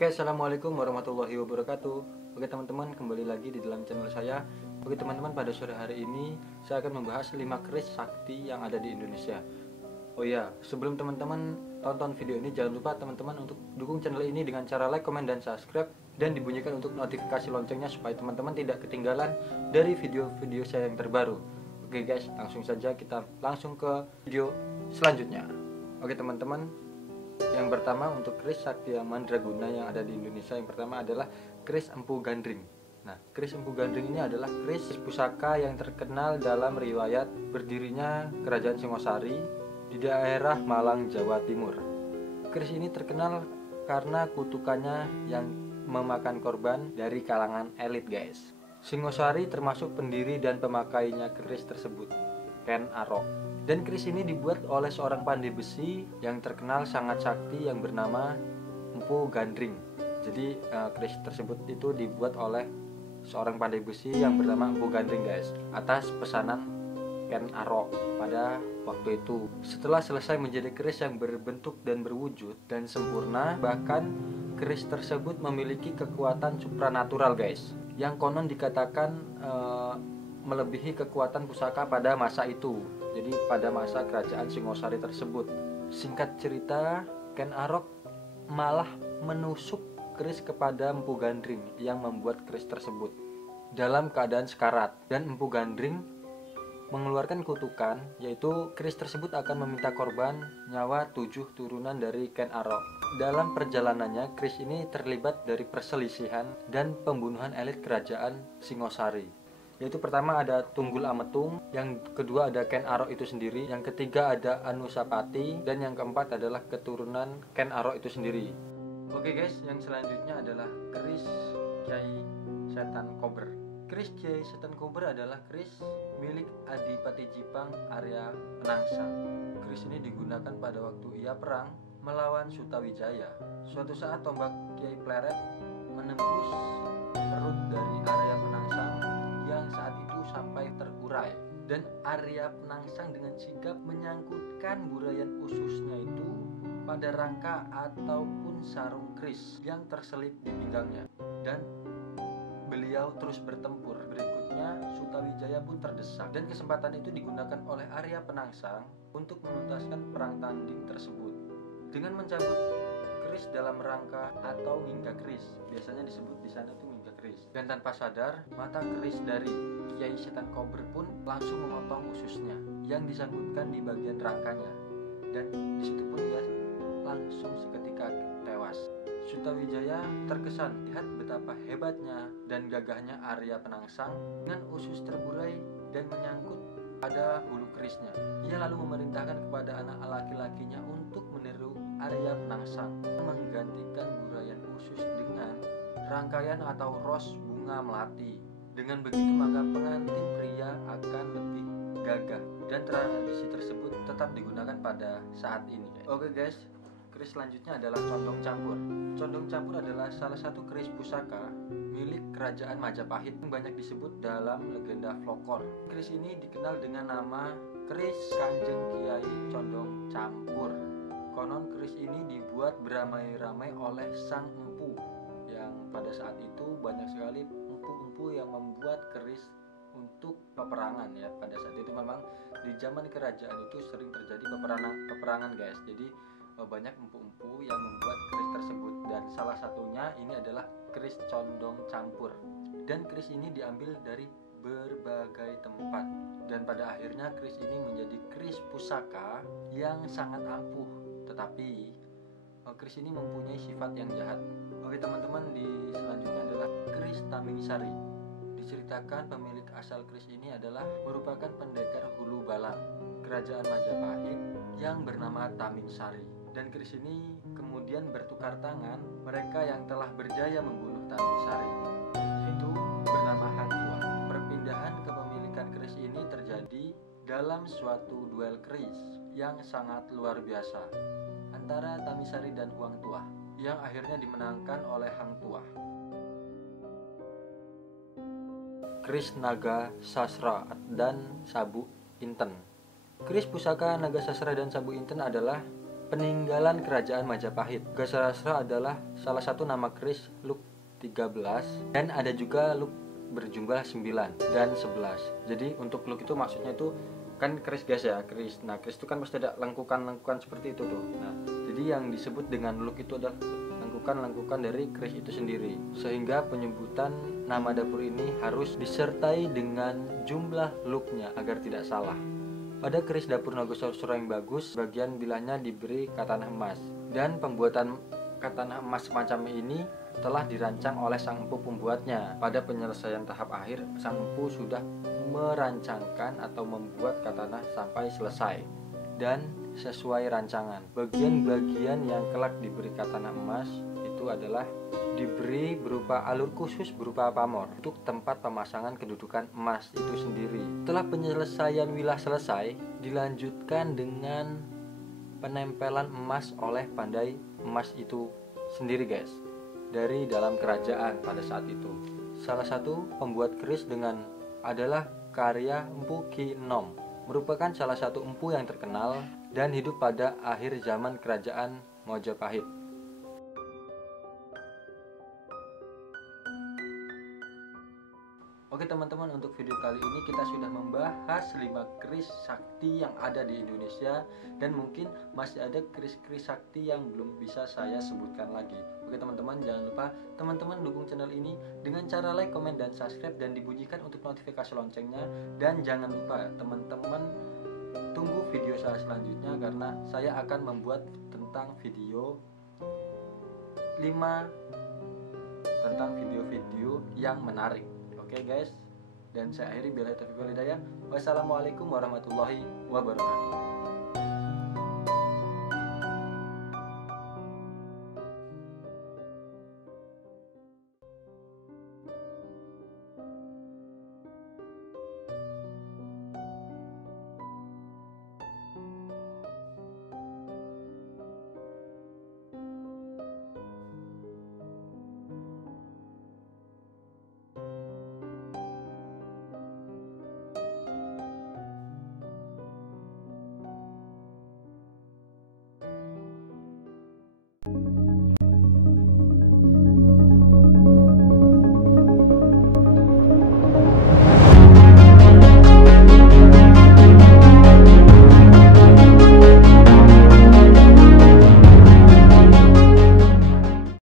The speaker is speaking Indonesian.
Oke, assalamualaikum warahmatullahi wabarakatuh. Oke teman-teman, kembali lagi di dalam channel saya. Oke teman-teman, pada sore hari ini saya akan membahas 5 keris sakti yang ada di Indonesia. Oh ya, sebelum teman-teman tonton video ini, jangan lupa teman-teman untuk dukung channel ini dengan cara like, komen, dan subscribe, dan dibunyikan untuk notifikasi loncengnya supaya teman-teman tidak ketinggalan dari video-video saya yang terbaru. Oke guys, langsung saja kita langsung ke video selanjutnya. Oke teman-teman, yang pertama untuk keris sakti yang mandraguna yang ada di Indonesia, yang pertama adalah keris Empu Gandring. Nah, keris Empu Gandring ini adalah keris pusaka yang terkenal dalam riwayat berdirinya Kerajaan Singosari di daerah Malang, Jawa Timur. Keris ini terkenal karena kutukannya yang memakan korban dari kalangan elit, guys. Singosari termasuk pendiri dan pemakainya keris tersebut, Ken Arok. Dan keris ini dibuat oleh seorang pandai besi yang terkenal sangat sakti yang bernama Empu Gandring. Jadi keris tersebut itu dibuat oleh seorang pandai besi yang bernama Empu Gandring, guys, atas pesanan Ken Arok pada waktu itu. Setelah selesai menjadi keris yang berbentuk dan berwujud dan sempurna, bahkan keris tersebut memiliki kekuatan supranatural, guys, yang konon dikatakan melebihi kekuatan pusaka pada masa itu. Jadi pada masa kerajaan Singosari tersebut. Singkat cerita, Ken Arok malah menusuk keris kepada Empu Gandring yang membuat keris tersebut dalam keadaan sekarat. Dan Empu Gandring mengeluarkan kutukan, yaitu keris tersebut akan meminta korban nyawa 7 turunan dari Ken Arok. Dalam perjalanannya, keris ini terlibat dari perselisihan dan pembunuhan elit kerajaan Singosari. Yaitu pertama ada Tunggul Ametung, yang kedua ada Ken Arok itu sendiri, yang ketiga ada Anusapati, dan yang keempat adalah keturunan Ken Arok itu sendiri. Oke guys, yang selanjutnya adalah keris Kiai Setan Kober. Keris Kiai Setan Kober adalah keris milik Adipati Jipang Arya Penangsang. Keris ini digunakan pada waktu ia perang melawan Sutawijaya. Suatu saat tombak Kiai Pleret menembus perut dari Arya Penangsang yang saat itu sampai terurai, dan Arya Penangsang dengan sigap menyangkutkan burayan ususnya itu pada rangka ataupun sarung keris yang terselip di pinggangnya, dan beliau terus bertempur. Berikutnya Sutawijaya pun terdesak, dan kesempatan itu digunakan oleh Arya Penangsang untuk menuntaskan perang tanding tersebut dengan mencabut keris dalam rangka atau ngingga keris. Biasanya disebut di sana tuh ngingga keris. Dan tanpa sadar, mata keris dari Kiai Setan Kober pun langsung memotong ususnya yang disangkutkan di bagian rangkanya. Dan disitu pun ia langsung seketika tewas. Sutawijaya terkesan lihat betapa hebatnya dan gagahnya Arya Penangsang dengan usus terburai dan menyangkut pada hulu kerisnya. Ia lalu memerintahkan kepada anak laki-lakinya untuk meniru Arya Penangsang, menggantikan burayan usus dengan rangkaian atau ros bunga melati. Dengan begitu maka pengantin pria akan lebih gagah, dan tradisi tersebut tetap digunakan pada saat ini. Oke guys, keris selanjutnya adalah condong campur. Condong campur adalah salah satu keris pusaka milik kerajaan Majapahit yang banyak disebut dalam legenda folklore. Keris ini dikenal dengan nama keris Kanjeng Kiai Condong Campur. Konon keris ini dibuat beramai-ramai oleh sang empu, yang pada saat itu banyak sekali empu-empu yang membuat keris untuk peperangan ya. Pada saat itu memang di zaman kerajaan itu sering terjadi peperangan guys. Jadi banyak empu-empu yang membuat keris tersebut, dan salah satunya ini adalah keris condong campur. Dan keris ini diambil dari berbagai tempat, dan pada akhirnya keris ini menjadi keris pusaka yang sangat ampuh. Tetapi keris ini mempunyai sifat yang jahat. Oke teman-teman, di selanjutnya adalah keris Tamingsari. Diceritakan pemilik asal keris ini adalah merupakan pendekar Hulu Balang kerajaan Majapahit yang bernama Tamingsari. Dan keris ini kemudian bertukar tangan mereka yang telah berjaya membunuh Tamingsari, yaitu bernama Hang Tuah. Perpindahan kepemilikan keris ini terjadi dalam suatu duel keris yang sangat luar biasa antara Tamingsari dan Huang Tuah, yang akhirnya dimenangkan oleh Hang Tuah. Keris Naga Sasra dan Sabu Inten. Keris pusaka Naga Sasra dan Sabu Inten adalah Peninggalan Kerajaan Majapahit. Gasarasra adalah salah satu nama keris Luk 13 dan ada juga Luk berjumlah 9 dan 11. Jadi untuk Luk itu maksudnya itu kan keris gas ya, keris. Nah, keris itu kan pasti ada lengkukan-lengkukan seperti itu tuh. Nah, jadi yang disebut dengan Luk itu adalah lengkukan-lengkukan dari keris itu sendiri. Sehingga penyebutan nama dapur ini harus disertai dengan jumlah Luknya agar tidak salah. Pada keris dapur Nogosasura yang bagus, bagian bilahnya diberi katana emas. Dan pembuatan katana emas semacam ini telah dirancang oleh sang empu pembuatnya. Pada penyelesaian tahap akhir, sang empu sudah merancangkan atau membuat katana sampai selesai dan sesuai rancangan. Bagian-bagian yang kelak diberi katana emas itu adalah diberi berupa alur khusus berupa pamor untuk tempat pemasangan kedudukan emas itu sendiri. Setelah penyelesaian wilah selesai, dilanjutkan dengan penempelan emas oleh pandai emas itu sendiri guys, dari dalam kerajaan pada saat itu. Salah satu pembuat keris dengan adalah karya Empu Ki Enom, merupakan salah satu empu yang terkenal dan hidup pada akhir zaman kerajaan Majapahit. Oke teman-teman, untuk video kali ini kita sudah membahas 5 keris sakti yang ada di Indonesia, dan mungkin masih ada keris-keris sakti yang belum bisa saya sebutkan lagi. Oke teman-teman, jangan lupa teman-teman dukung channel ini dengan cara like, komen, dan subscribe, dan dibunyikan untuk notifikasi loncengnya. Dan jangan lupa teman-teman tunggu video saya selanjutnya, karena saya akan membuat tentang video 5 tentang video-video yang menarik. Oke guys, dan saya akhiri, billahi taufiq wal hidayah. Wassalamualaikum warahmatullahi wabarakatuh.